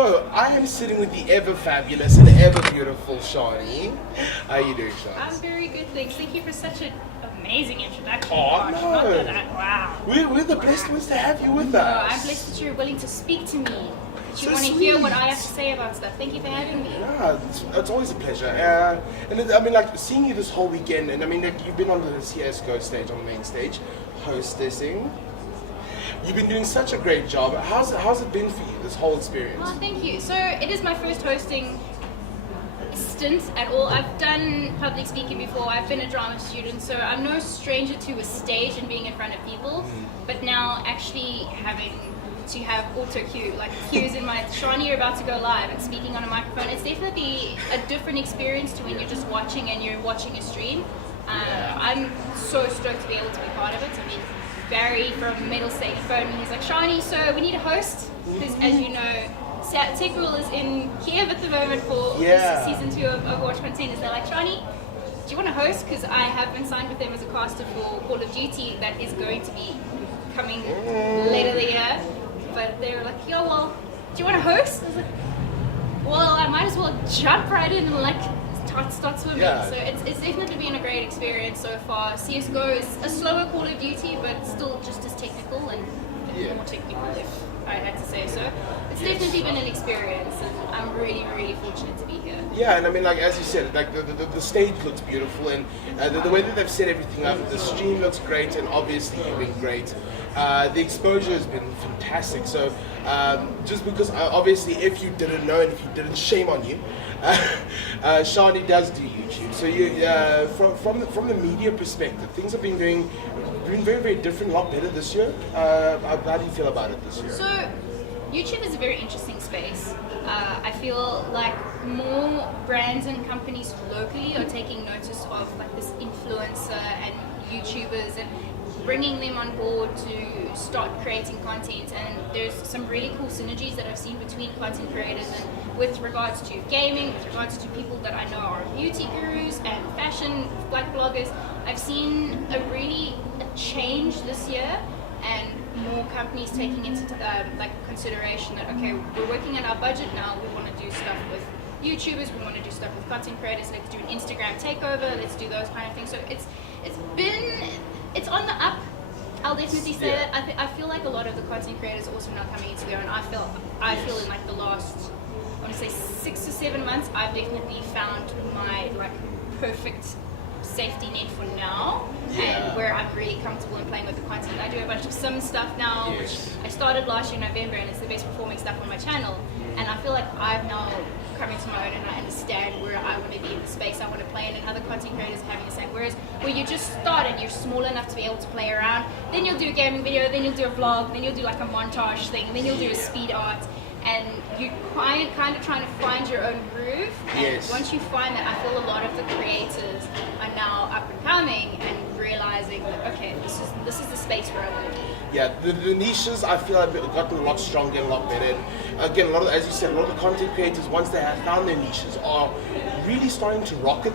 So, I am sitting with the ever fabulous and ever beautiful Shani. How are you doing, Shani? I'm very good, thanks. Thank you for such an amazing introduction. Oh, Gosh, no. not that, wow. We're the blessed ones to have you with No, us. I'm blessed that you're willing to speak to me. That you So want to hear what sweet. I have to say about stuff. Thank you for having me. Yeah, it's always a pleasure. I mean, like, seeing you this whole weekend, and I mean, like, you've been on the Csgo stage, on the main stage, hostessing. You've been doing such a great job. How's it been for you, this whole experience? Well, thank you. So it is my first hosting stint at all. I've done public speaking before. I've been a drama student, so I'm no stranger to a stage and being in front of people. But now actually having to have auto cue, like cues in my Shani, you're about to go live and speaking on a microphone, it's definitely a different experience to when you're just watching and you're watching a stream. I'm so stoked to be able to be part of it. I mean, Barry from Metal State phoned me. He's like, Shani, so we need a host. Because as you know, Tech Rule is in Kiev at the moment for this season 2 of Overwatch Containers. They're like, Shani, do you want to host? Because I have been signed with them as a caster for Call of Duty that is going to be coming later the year. But they were like, yo, well, do you want to host? I was like, well, I might as well jump right in and like start swimming. Yeah. So it's definitely been a great experience so far. CSGO is a slower Call of Duty, but still just as technical and more technical, if I had to say so. It's definitely been an experience, and I'm really, really fortunate to be here. Yeah, and I mean, like, as you said, like, the stage looks beautiful, and the way that they've set everything up, the stream looks great, and obviously you've been great. The exposure has been fantastic, so just because, obviously, if you didn't know, and if you didn't, shame on you, Shani does do YouTube, so you, from the media perspective, things have been doing very, very different, a lot better this year. How do you feel about it this year? So, YouTube is a very interesting space. I feel like more brands and companies locally are taking notice of like this influencer and YouTubers and bringing them on board to start creating content, and there's some really cool synergies that I've seen between content creators and with regards to gaming, with regards to people that I know are beauty gurus and fashion like bloggers. I've seen a change this year, and more companies taking into like consideration that, okay, we're working on our budget now, we want to do stuff with YouTubers, we want to do stuff with content creators, let's do an Instagram takeover, let's do those kind of things. So it's on the up. I'll definitely say that. I feel like a lot of the content creators are also now coming into their own. I feel in like the last, I want to say 6 to 7 months, I've definitely found my like perfect safety net for now, and where I'm really comfortable in playing with the content. I do a bunch of sim stuff now, which I started last year in November, and it's the best performing stuff on my channel. And I feel like I've now come into my own, and I understand where I want to be in the space I want to play in, and other content creators are having the same. Whereas where you just start and you're small enough to be able to play around, then you'll do a gaming video, then you'll do a vlog, then you'll do like a montage thing, then you'll do a speed art. And you kind of trying to find your own groove. And once you find that, I feel a lot of the creators are now up and coming and realizing that, okay, this is the space where I want to be. Yeah, the niches, I feel, have gotten a lot stronger and a lot better. And again, a lot of, as you said, a lot of the content creators, once they have found their niches, are really starting to rocket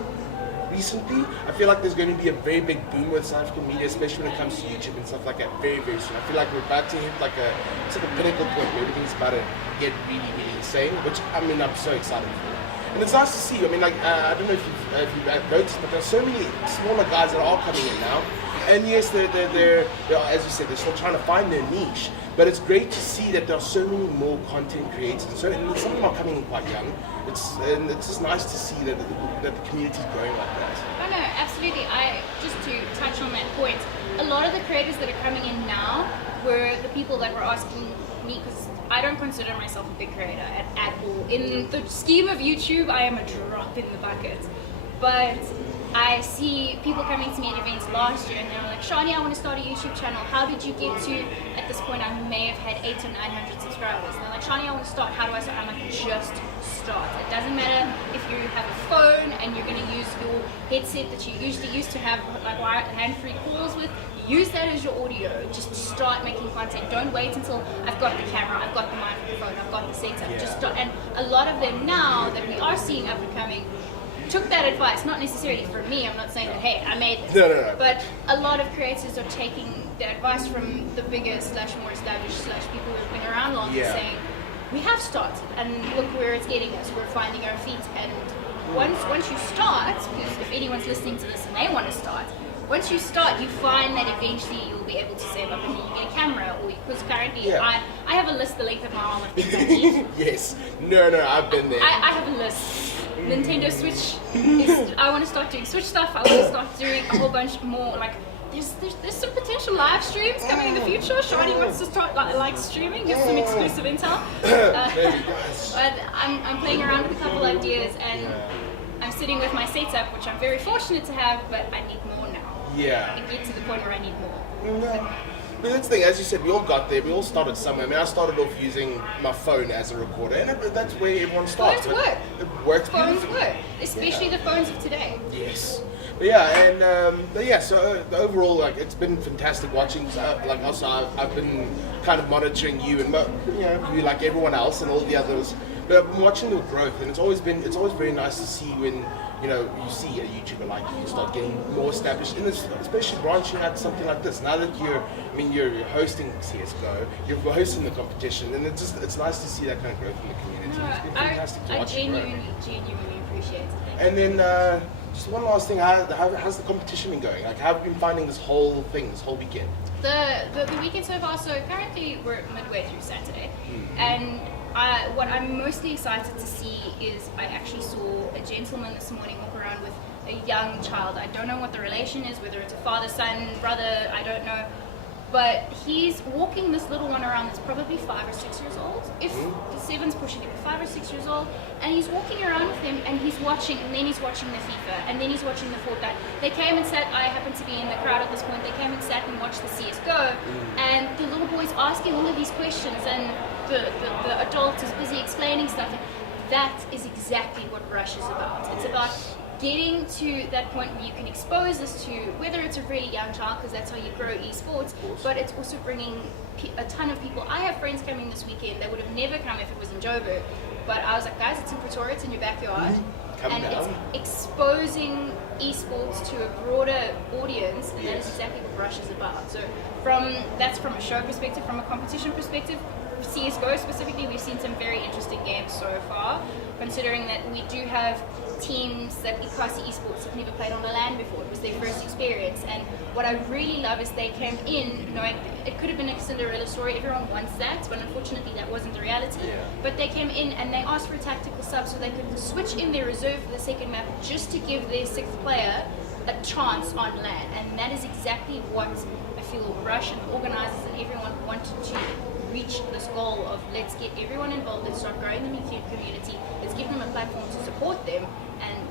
recently. I feel like there's going to be a very big boom with South African media, especially when it comes to YouTube and stuff like that, very, very soon. I feel like we're about to hit it's like a pinnacle point where everything's about to get really, really insane, which, I mean, I'm so excited for. And it's nice to see. I mean, like, I don't know if you've noticed, but there's so many smaller guys that are coming in now. And yes, they're as you said, they're still trying to find their niche. But it's great to see that there are so many more content creators. And some of them are coming in quite young. And it's just nice to see that the community is growing like that. Oh no, absolutely. Just to touch on that point, a lot of the creators that are coming in now were the people that were asking me, because I don't consider myself a big creator at all. In the scheme of YouTube, I am a drop in the bucket. But I see people coming to me at events last year and they're like, Shani, I want to start a YouTube channel. How did you get to, at this point I may have had 800 or 900 subscribers. And they're like, Shani, I want to start. How do I start? I'm like, just start. It doesn't matter if you have a phone and you're going to use your headset that you usually used to have like hand-free calls with. Use that as your audio. Just start making content. Don't wait until I've got the camera, I've got the microphone, I've got the setup. Just start. And a lot of them now that we are seeing up and coming took that advice, not necessarily from me. I'm not saying that, hey, I made this. No. But a lot of creators are taking the advice from the bigger / more established / people who have been around longer, saying, we have started, and look where it's getting us. We're finding our feet, and once you start, because if anyone's listening to this and they want to start, once you start, you find that eventually you'll be able to save up and you get a camera, or because currently I have a list the length of my arm of things I need. Yes. No, I've been there. I have a list. Nintendo Switch. I want to start doing Switch stuff. I want to start doing a whole bunch more. Like, there's some potential live streams coming in the future. Shani wants to start like streaming, get some exclusive intel. But I'm playing around with a couple ideas, and I'm sitting with my setup, which I'm very fortunate to have, but I need more now. Yeah. I get to the point where I need more. No. But that's the thing, as you said, we all got there, we all started somewhere. I mean, I started off using my phone as a recorder, and that's where everyone starts. Phones work. It works Phones beautifully. work, especially the phones of today. Yes. But yeah, so overall, like, it's been fantastic watching. Like, also, I've been kind of monitoring you and, you like everyone else and all the others. But I've been watching your growth, and it's always very nice to see when, you see a YouTuber like you start getting more established, and especially branching out to something like this. Now that you're hosting Csgo, you're hosting the competition, and it's nice to see that kind of growth in the community. It's been fantastic to watch. I genuinely appreciate it. And then just one last thing, how's the competition been going? Like, how have you been finding this whole weekend? The weekend so far, so currently we're midway through Saturday, and what I'm mostly excited to see is I actually saw a gentleman this morning walk around with a young child. I don't know what the relation is, whether it's a father, son, brother, I don't know. But he's walking this little one around that's probably 5 or 6 years old. If the 7's pushing it, 5 or 6 years old. And he's walking around with him, and he's watching, and then he's watching the FIFA, and then he's watching the Fortnite. They came and sat, I happened to be in the crowd at this point, they came and sat and watched the CSGO, and the little boy's asking all of these questions, and the adult is busy explaining stuff. That is exactly what Rush is about. It's about getting to that point where you can expose this to, whether it's a really young child, because that's how you grow esports, but it's also bringing a ton of people. I have friends coming this weekend that would have never come if it was in Joburg, but I was like, guys, it's in Pretoria, it's in your backyard, it's exposing esports to a broader audience, and that is exactly what Rush is about. So that's from a show perspective. From a competition perspective, CSGO specifically, we've seen some very interesting games so far, considering that we do have teams that Ikasi Esports have never played on the LAN before. It was their first experience, and what I really love is they came in knowing it could have been a Cinderella story. Everyone wants that, but unfortunately that wasn't the reality. But they came in and they asked for a tactical sub so they could switch in their reserve for the second map just to give their 6th player a chance on LAN, and that is exactly what I feel Rush and organizers and everyone wanted to reach this goal of, let's get everyone involved, let's start growing the community, let's give them a platform to support them. And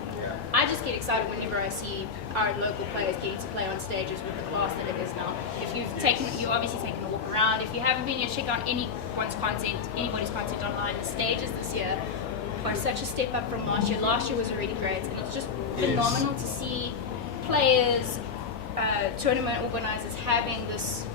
I just get excited whenever I see our local players getting to play on stages with the class that it is now. If you've obviously taken a walk around. If you haven't been yet, check out anybody's content online. The stages this year are such a step up from last year. Last year was already great, and it's just phenomenal to see players, tournament organizers having this,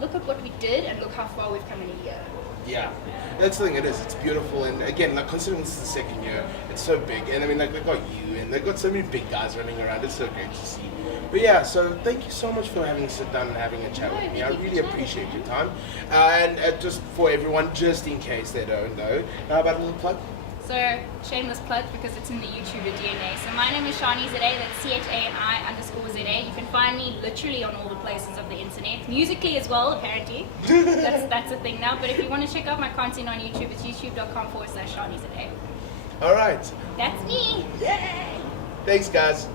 look at what we did and look how far we've come in a year. Yeah, that's the thing, it is. It's beautiful, and again, like, considering this is the second year, it's so big. And I mean, like, they've got you, and they've got so many big guys running around. It's so great to see. But yeah, so thank you so much for having sit down and having a chat with me. I really appreciate your time. And just for everyone, just in case they don't know, how about a little plug? So, shameless plug because it's in the YouTuber DNA. So my name is Shani Zade, that's CHANI_ZA. You can find me literally on all the places of the internet. Musically as well, apparently. That's a thing now. But if you want to check out my content on YouTube, it's youtube.com/Shani Zade. Alright. That's me. Yay! Thanks, guys.